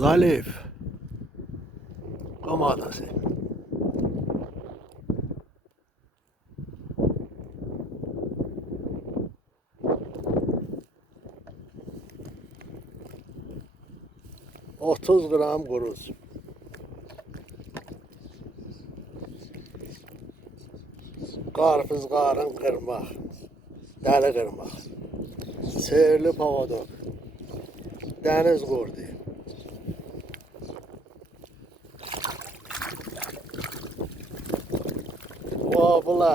Zalif. Qamadası. Otuz gram quruz. Qarpız qarın qırmaq. Dəli qırmaq. Seyirli pavadok. Dəniz qurdu. Vabla.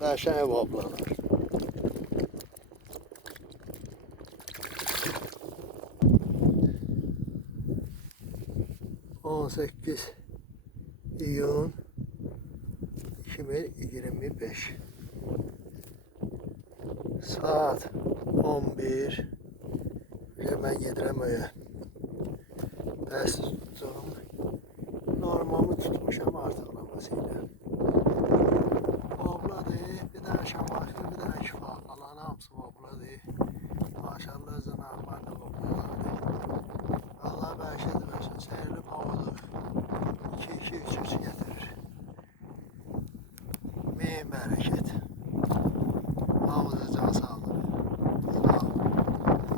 Qəşəng vablalar. On sekiz iyun 2025 saat 11 mən gedirəm öyə. Bəs tuturum. Normamı tutmuşam artıq namasıyla. Vabladır, bir dənə şamaklı, bir dənə şifa qalan hamısı vabladır. Maşallah zınaqlar da vablalardır. Allah bəşədi versin, seyirli pavadır. 2-2-3-3 getirir. Min bərəkət.